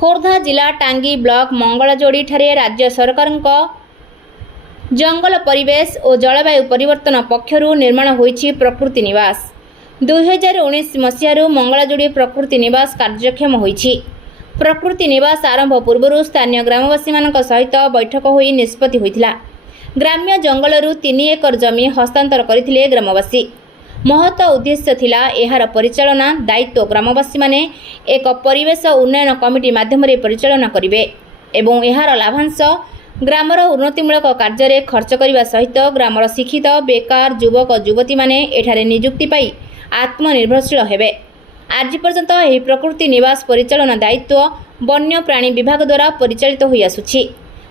खोर्धा जिला टांगी ब्लॉक मंगलाजोड़ी ठारे राज्य सरकार जंगल परिवेश और जलवायु परिवर्तन पक्षरु निर्माण होईछि प्रकृति निवास। 2019 मसीह मंगलाजोड़ी प्रकृति निवास कार्यक्षम होईछि। प्रकृति निवास आरंभ पूर्व स्थानीय ग्रामवासी सहित बैठक होई निष्पत्ति होइथिला। ग्राम्य जंगलरू 3 एकर जमी हस्तांतर करथिले ग्रामवासी। महत्व उद्देश्य थिला एहार परिचालना दायित्व ग्रामवासी माने एक परिवेश उन्नयन कमिटी माध्यम परिचालना करिवे एवं एहार लाभांश ग्रामर उन्नतिमूलक कार्य खर्च करने सहित ग्रामर शिक्षित बेकार युवक युवती माने एठारे नियुक्ति पाई आत्मनिर्भरशील हेबे। आज पर्यंत एही प्रकृति निवास परिचालना दायित्व वन्य प्राणी विभाग द्वारा परिचालित होई आसुछि,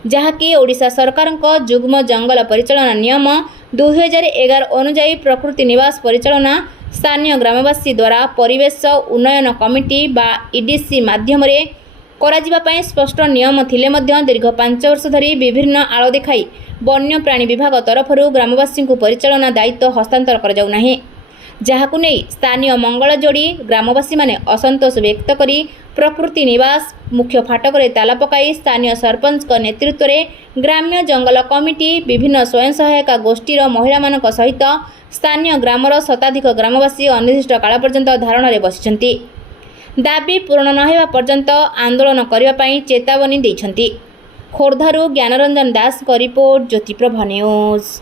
जहाँकि ओडिशा सरकार जुग्म जंगल परिचालना नियम 2011 अनुଯାयी प्रकृति निवास परिचालना स्थानीय ग्रामवासी द्वारा परिवेश उन्नयन कमिटी बा ईडीसी माध्यम स्पष्ट नियम थिले मध्य दीर्घ 5 वर्ष धरी विभिन्न आड़ देखाई वन्य प्राणी विभाग तरफ ग्रामवासी को परिचालना दायित्व हस्तांतर कर जाउ नाही, जहाकु नै स्थानीय मंगलाजोड़ी ग्रामवासी माने असंतोष व्यक्त करी प्रकृति निवास मुख्य फाटक ताला पकाई स्थानीय सरपंच नेतृत्व में ग्राम्य जंगल कमिटी विभिन्न स्वयं सहायता गोष्ठीर महिला मानक सहित स्थानीय ग्रामर शताधिक ग्रामवासी अनिर्दिष्ट काल पर्यंत धारण में बसिछन्ति। दाबी पूरण न हेबा पर्यंत आंदोलन करिबा पई चेतावनी दैछन्ति। खोर्धारू ज्ञानरंजन दास को रिपोर्ट, ज्योतिप्रभा न्यूज।